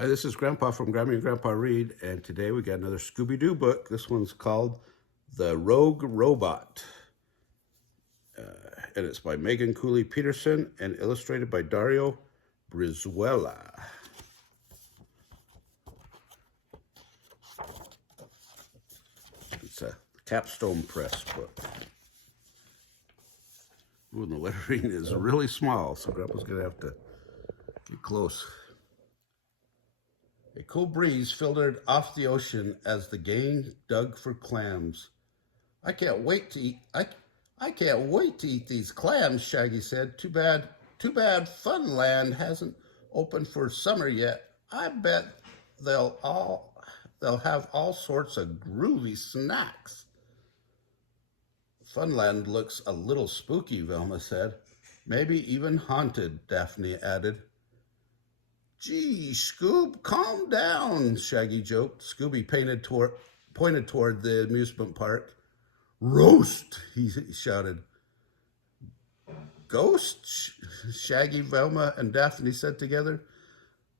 Hi, this is Grandpa from Grammy and Grandpa Read, and today we got another Scooby-Doo book. This one's called The Rogue Robot, and it's by Cooley Peterson and illustrated by Dario Brizuela. It's a capstone press book. Ooh, and the lettering is really small, so Grandpa's going to have to get close. A cool breeze filtered off the ocean as the gang dug for clams. I can't wait to eat these clams, Shaggy said. Too bad Funland hasn't opened for summer yet. I bet they'll have all sorts of groovy snacks. Funland looks a little spooky, Velma said. Maybe even haunted, Daphne added. Gee, Scoob, calm down, Shaggy joked. Scooby pointed toward the amusement park. Roast, he shouted. Ghost? Shaggy, Velma, and Daphne said together.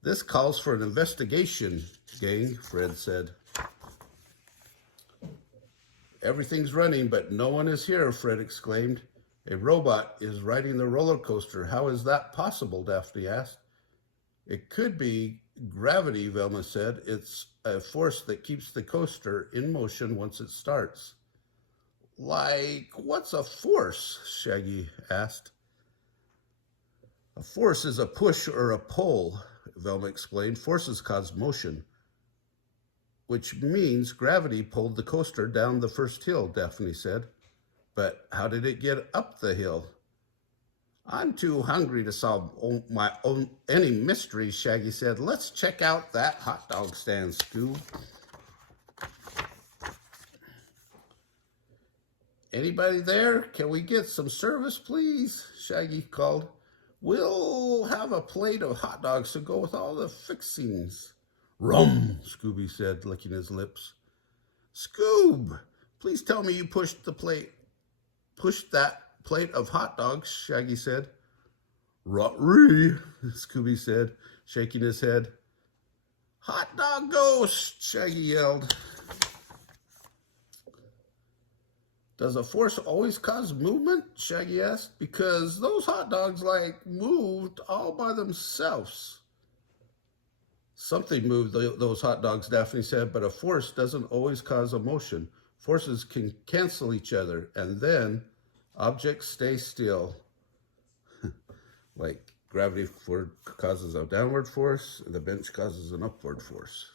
This calls for an investigation, gang, Fred said. Everything's running, but no one is here, Fred exclaimed. A robot is riding the roller coaster. How is that possible, Daphne asked. It could be gravity, Velma said. It's a force that keeps the coaster in motion once it starts. Like, what's a force? Shaggy asked. A force is a push or a pull, Velma explained. Forces cause motion, which means gravity pulled the coaster down the first hill, Daphne said. But how did it get up the hill? I'm too hungry to solve any mysteries, Shaggy said. Let's check out that hot dog stand, Scoob. Anybody there? Can we get some service, please? Shaggy called. We'll have a plate of hot dogs to go with all the fixings. Rum, Scooby said, licking his lips. Scoob, please tell me you pushed that plate of hot dogs, Shaggy said. Rot-ree, Scooby said, shaking his head. Hot dog ghost, Shaggy yelled. Does a force always cause movement? Shaggy asked. Because those hot dogs, moved all by themselves. Something moved those hot dogs, Daphne said, but a force doesn't always cause a motion. Forces can cancel each other, and then objects stay still. Like gravity causes a downward force, and the bench causes an upward force.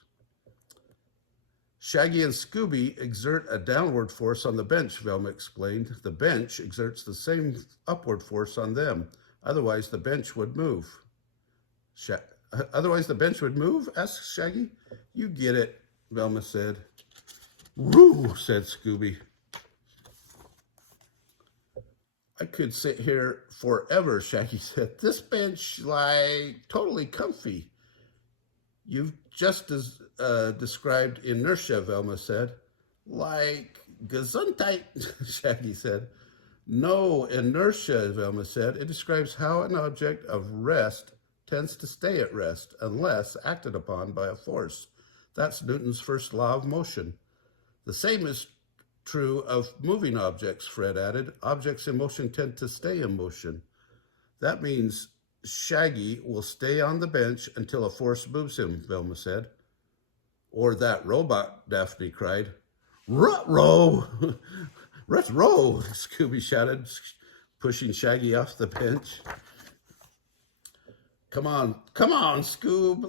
Shaggy and Scooby exert a downward force on the bench, Velma explained. The bench exerts the same upward force on them. Otherwise, the bench would move. Otherwise, the bench would move? Asked Shaggy. You get it, Velma said. Woo, said Scooby. I could sit here forever, Shaggy said. This bench, totally comfy. You've just described inertia, Velma said. Like Gesundheit, Shaggy said. No, inertia, Velma said. It describes how an object of rest tends to stay at rest unless acted upon by a force. That's Newton's first law of motion. The same is true of moving objects, Fred added. Objects in motion tend to stay in motion. That means Shaggy will stay on the bench until a force moves him, Velma said. Or that robot, Daphne cried. Rut-row! Rut-row, Scooby shouted, pushing Shaggy off the bench. Come on, Scoob.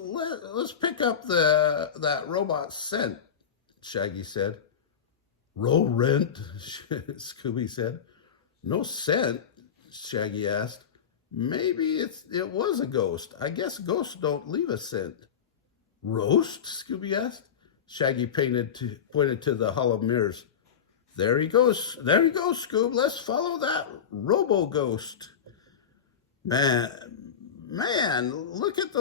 Let's pick up that robot's scent, Shaggy said. Row rent, Scooby said. No scent, Shaggy asked. Maybe it was a ghost. I guess ghosts don't leave a scent. Roast, Scooby asked. Shaggy pointed to the hollow mirrors. There he goes, Scoob. Let's follow that robo-ghost. Man, look at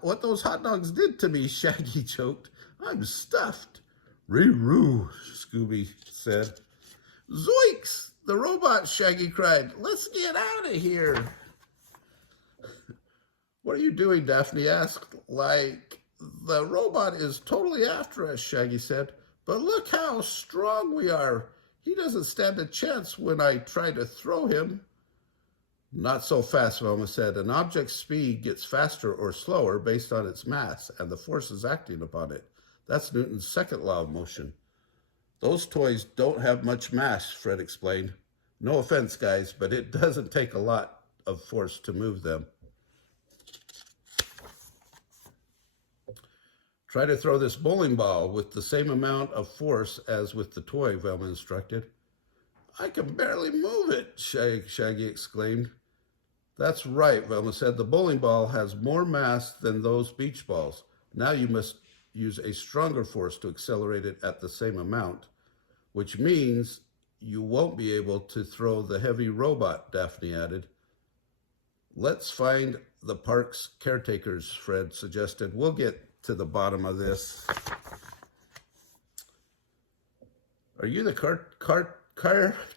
what those hot dogs did to me, Shaggy joked. I'm stuffed. Ree-roo, Scooby said. Zoinks! The robot, Shaggy cried. Let's get out of here. What are you doing? Daphne asked. Like The robot is totally after us, Shaggy said. But look how strong we are. He doesn't stand a chance when I try to throw him. Not so fast, Velma said. An object's speed gets faster or slower based on its mass and the forces acting upon it. That's Newton's second law of motion. Those toys don't have much mass, Fred explained. No offense, guys, but it doesn't take a lot of force to move them. Try to throw this bowling ball with the same amount of force as with the toy, Velma instructed. I can barely move it, Shaggy exclaimed. That's right, Velma said. The bowling ball has more mass than those beach balls. Now you must use a stronger force to accelerate it at the same amount, which means you won't be able to throw the heavy robot, Daphne added. Let's find the park's caretakers, Fred suggested. We'll get to the bottom of this. Are you the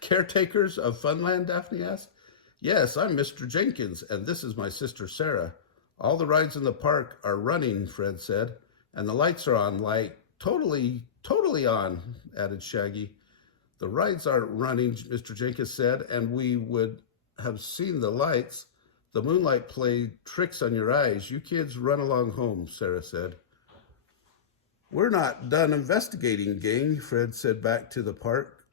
caretakers of Funland, Daphne asked. Yes, I'm Mr. Jenkins, and this is my sister Sarah. All the rides in the park are running, Fred said, and the lights are on, like totally on, added Shaggy. The rides aren't running, Mr. Jenkins said, and we would have seen the lights. The moonlight played tricks on your eyes. You kids run along home, Sarah said. We're not done investigating, gang, Fred said back to the park.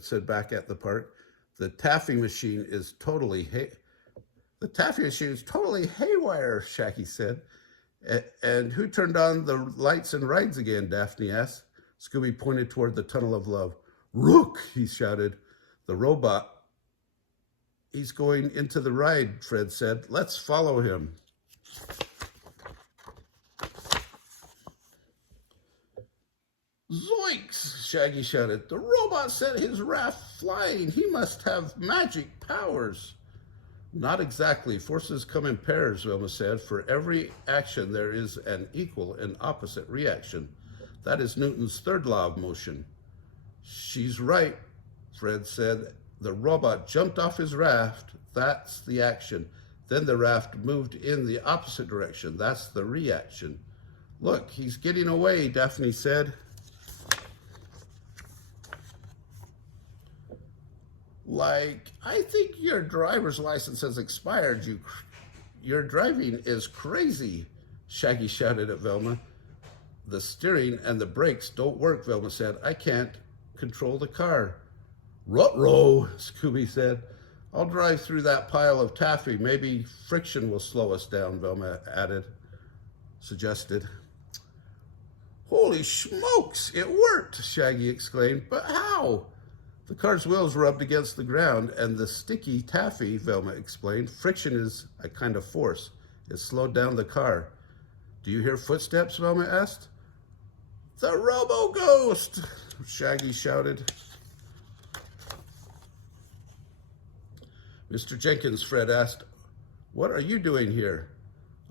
Said back at the park. The taffy machine is totally haywire, Shaggy said. And who turned on the lights and rides again, Daphne asked. Scooby pointed toward the tunnel of love. Rook, he shouted. The robot. He's going into the ride, Fred said. Let's follow him. Zoinks, Shaggy shouted. The robot set his raft flying. He must have magic powers. Not exactly. Forces come in pairs, Velma said. For every action, there is an equal and opposite reaction. That is Newton's third law of motion. She's right, Fred said. The robot jumped off his raft. That's the action. Then the raft moved in the opposite direction. That's the reaction. Look, he's getting away, Daphne said. Like, I think your driver's license has expired. Your driving is crazy, Shaggy shouted at Velma. The steering and the brakes don't work, Velma said. I can't control the car. Ruh-roh, Scooby said. I'll drive through that pile of taffy. Maybe friction will slow us down, Velma suggested. Holy smokes, it worked, Shaggy exclaimed. But how? The car's wheels rubbed against the ground, and the sticky taffy, Velma explained. Friction is a kind of force. It slowed down the car. Do you hear footsteps, Velma asked. The robo-ghost, Shaggy shouted. Mr. Jenkins, Fred asked, what are you doing here?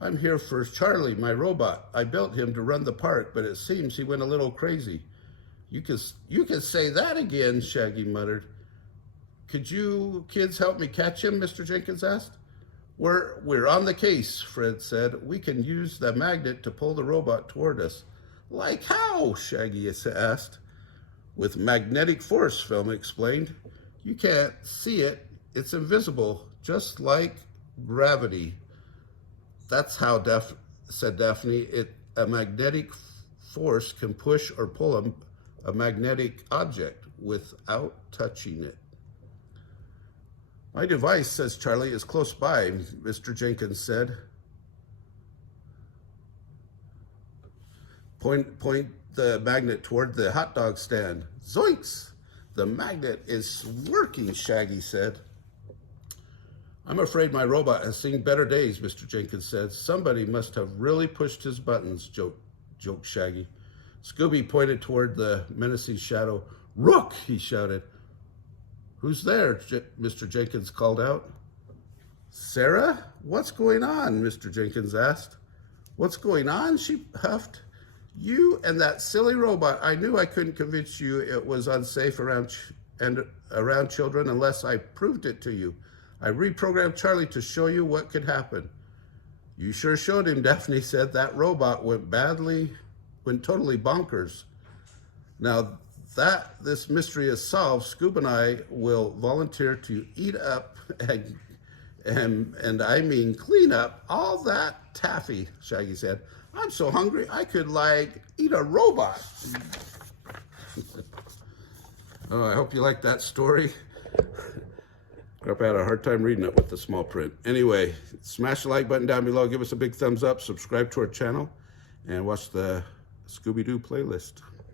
I'm here for Charlie, my robot. I built him to run the park, but it seems he went a little crazy. You can say that again, Shaggy muttered. Could you kids help me catch him, Mr. Jenkins asked. We're on the case, Fred said. We can use the magnet to pull the robot toward us. Like how? Shaggy asked. With magnetic force, Velma explained. You can't see it. It's invisible, just like gravity. That's how, said Daphne. A magnetic force can push or pull a magnetic object without touching it. My device, says Charlie, is close by, Mr. Jenkins said. Point the magnet toward the hot dog stand. Zoinks! The magnet is working, Shaggy said. I'm afraid my robot has seen better days, Mr. Jenkins said. Somebody must have really pushed his buttons, joked Shaggy. Scooby pointed toward the menacing shadow. Rook, he shouted. Who's there? Mr. Jenkins called out. Sarah? What's going on? Mr. Jenkins asked. What's going on? She huffed. You and that silly robot. I knew I couldn't convince you it was unsafe around children unless I proved it to you. I reprogrammed Charlie to show you what could happen. You sure showed him, Daphne said. That robot went totally bonkers. Now that this mystery is solved, Scoob and I will volunteer to eat up and I mean clean up all that taffy, Shaggy said. I'm so hungry I could like eat a robot. Oh, I hope you like that story. Grandpa had a hard time reading it with the small print. Anyway, smash the like button down below, give us a big thumbs up, subscribe to our channel, and watch the Scooby-Doo playlist.